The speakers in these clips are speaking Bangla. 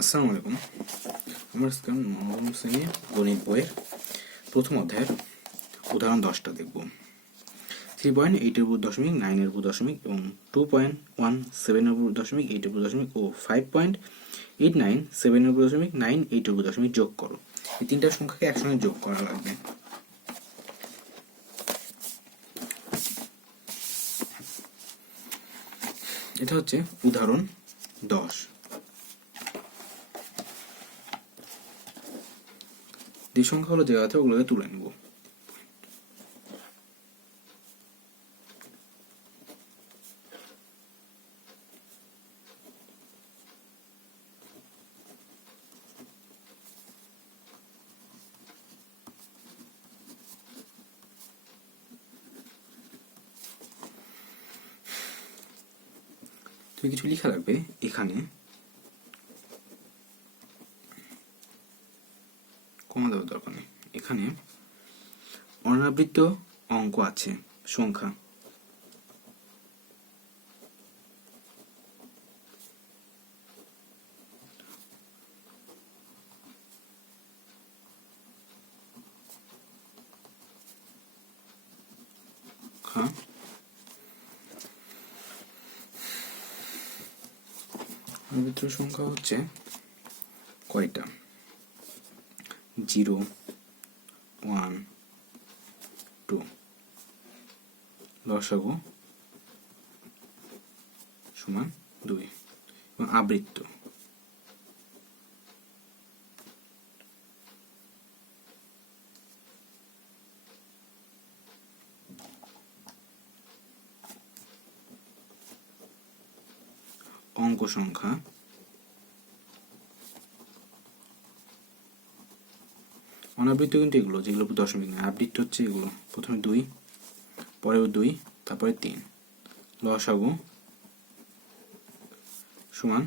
আসসালামু আলাইকুম। আমরা আজকে নবম শ্রেণির গণিত বইয়ের প্রথম অধ্যায়ের উদাহরণ দশটা দেখব। থ্রি পয়েন্ট এইটের উপর দশমিক নাইনের উপর দশমিক এবং টু পয়েন্ট ওয়ান সেভেনের উপর দশমিক এইটের উপর দশমিক ও ফাইভ পয়েন্ট এইট নাইন সেভেনের উপর দশমিক নাইন এইটের উপর দশমিক যোগ করো। এই তিনটা সংখ্যাকে একসঙ্গে যোগ করা লাগবে। এটা হচ্ছে উদাহরণ দশ। যে সংখ্যাগুলো দেওয়া আছে ওগুলোকে তুলে নেব। কিছু লেখা লাগবে এখানে। এখানে অনাবৃত্ত অঙ্ক আছে সংখ্যা। অনাবৃত্ত সংখ্যা হচ্ছে কয়টা? জিরো ওয়ান টু লসাগু সমান দুই। এবং আবৃত্ত। অঙ্ক সংখ্যা অনাবৃত্ত কিন্তু এগুলো, যেগুলো দশমিক নয়। আবৃত্ত হচ্ছে এগুলো। প্রথমে দুই, পরেও দুই, তারপরে তিন। লসাগু সমান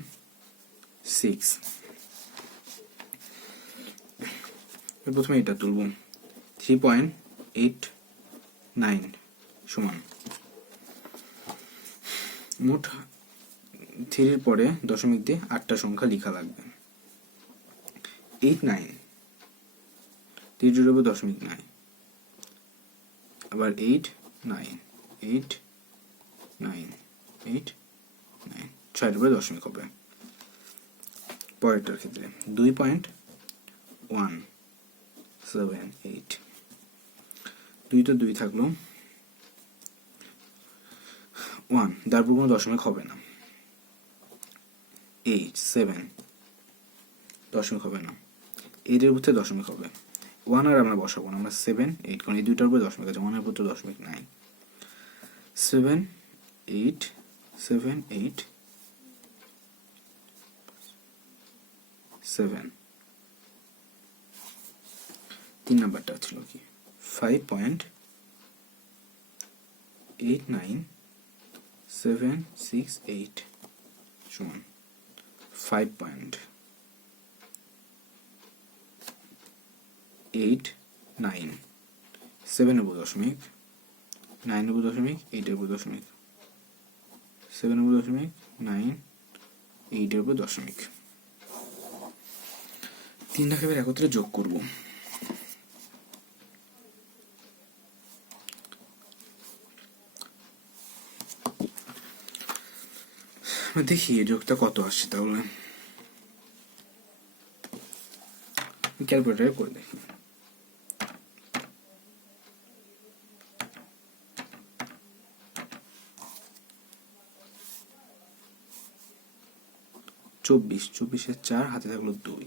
সিক্স প্রথমে এটা তুলব। থ্রি পয়েন্ট এইট নাইন সমান। মোট থ্রির পরে দশমিক দিয়ে আটটা সংখ্যা লেখা লাগবে। এইট নাইন তিরিশের উপর দশমিক নাই আবার eight nine eight nine eight nine ছয়ের উপরে দশমিক হবে। পরেরটার ক্ষেত্রে দুই পয়েন্ট ওয়ান সেভেন এইট দুই তো দুই থাকল ওয়ান তারপর কোনো দশমিক হবে না। এইট সেভেন দশমিক হবে না। এইটের মধ্যে দশমিক হবে। ওয়ান আর আমরা বসাবো না, আমরা সেভেন এইট কারণ এই দুইটার উপরে দশমিক আছে ওয়ানের উপর তো দশমিক নাই। Seven eight seven eight seven তিন নাম্বারটা ছিল কি? Five point eight nine seven six eight সমান five point eight nine seven উপর দশমিক নাইন উপর দশমিক এইটের উপর দশমিক. সেভেন উপর দশমিক নাইন এইটের উপর দশমিক. তিনটাকে এবার একত্রে যোগ করব। দেখি যোগটা কত আসছে তাহলে। ক্যালকুলেটারে করে দেখি। চব্বিশ চব্বিশের চার হাতে থাকল দুই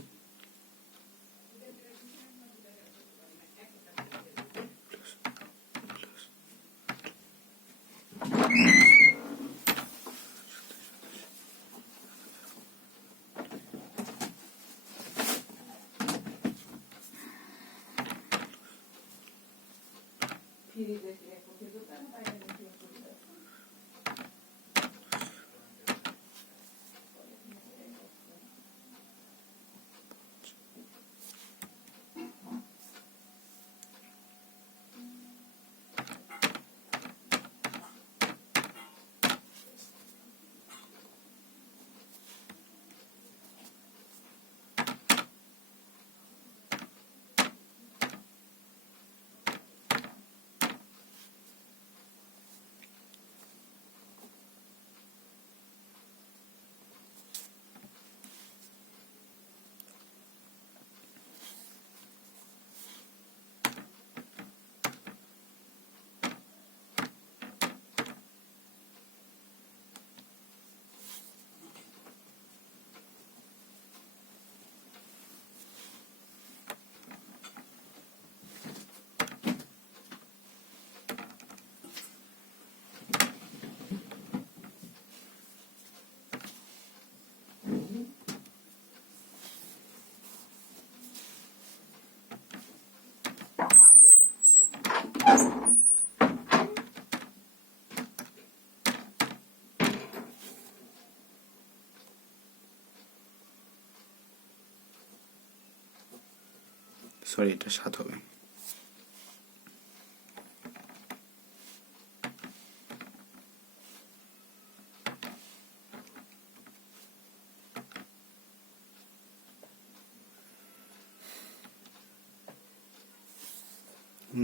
সরি এটা সাত হবে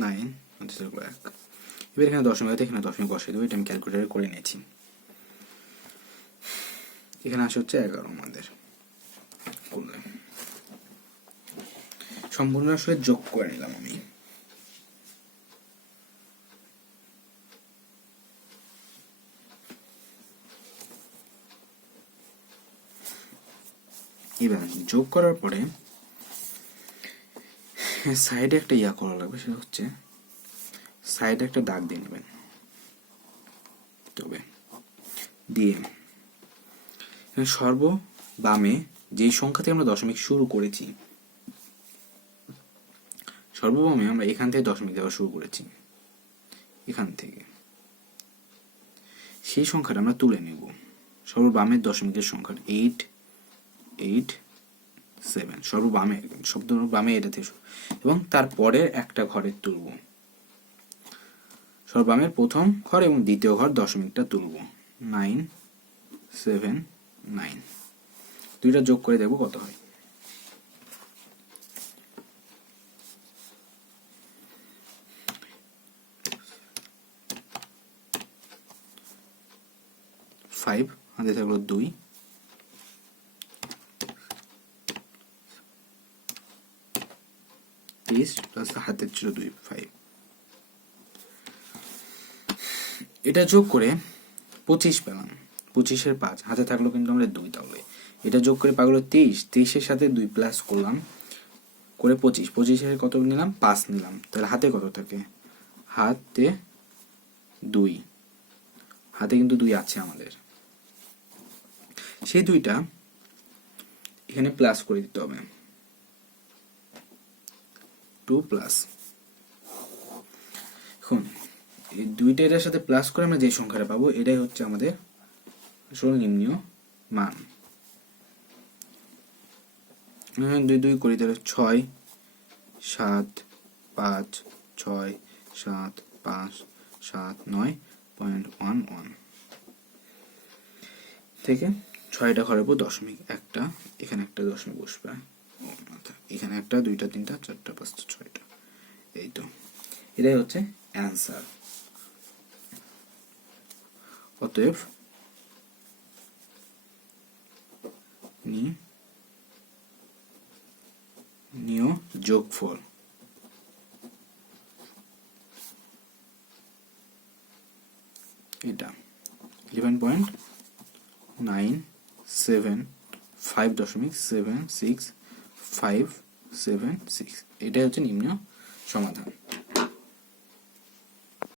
Nein. পঞ্চাশের এক এবার এখানে দশমিক এখানে দশমিক বসিয়ে দেবো, এটা আমি ক্যালকুলেটারে করে নিয়েছি। এখানে আসে হচ্ছে এগারো আমাদের। করলে সম্পূর্ণ আসলে যোগ করে নিলাম আমি। এবার যোগ করার পরে সাইডে একটা ইয়া করা লাগবে, সেটা হচ্ছে সাইডে একটা দাগ দিয়ে নেবেন। তবে দিয়ে সর্ব বামে যেই সংখ্যাতে আমরা দশমিক শুরু করেছি, সর্ববামে আমরা এখান থেকে দশমিক দেওয়া শুরু করেছি। এখান থেকে সেই সংখ্যাটা আমরা তুলে নেব। সর্ববামের দশমিকের সংখ্যা এইট এইট সেভেন সর্ববামে শব্দ বামে এটা থেকে। এবং তারপরের একটা ঘরের তুলব। সর্ববামের প্রথম ঘর এবং দ্বিতীয় ঘর দশমিকটা তুলব। Nine, seven, nine. দুইটা যোগ করে দেখব কত হয়। ফাইভ, হাতে থাকল দুই। প্লাস হাতের ছিল দুই, ফাইভ। এটা যোগ করে পঁচিশ পেলাম। পঁচিশের পাঁচ, হাতে থাকল কিন্তু আমরা দুই তাহলে। এটা যোগ করে পাগলো তেইশ তেইশের সাথে দুই প্লাস করলাম, করে পঁচিশ। পঁচিশের কত নিলাম? পাঁচ নিলাম। তাহলে হাতে কত থাকে? হাতে দুই। হাতে কিন্তু দুই আছে আমাদের। সেই দুইটা এখানে প্লাস করে দিতে হবে। টু প্লাস এখন এই দুইটা এটার সাথে প্লাস করে আমরা যে সংখ্যাটা পাবো এটাই হচ্ছে আমাদের নিম্নীয় মান। দুই দুই করি তাহলে ছয় সাত পাঁচ ছয় সাত পাঁচ সাত নয় পয়েন্ট ওয়ান ওয়ান থেকে ছয়টা ঘরের উপর দশমিক একটা এখানে একটা দশমিক বসবে। আচ্ছা, এখানে একটা দুইটা তিনটা চারটা পাঁচটা ছয়টা। এই তো এটাই হচ্ছে অ্যান্সার অতএব নি নিয় যোগফল। এটা eleven point nine seven five দশমিক seven six five seven six এটাই হচ্ছে নিম্ন সমাধান।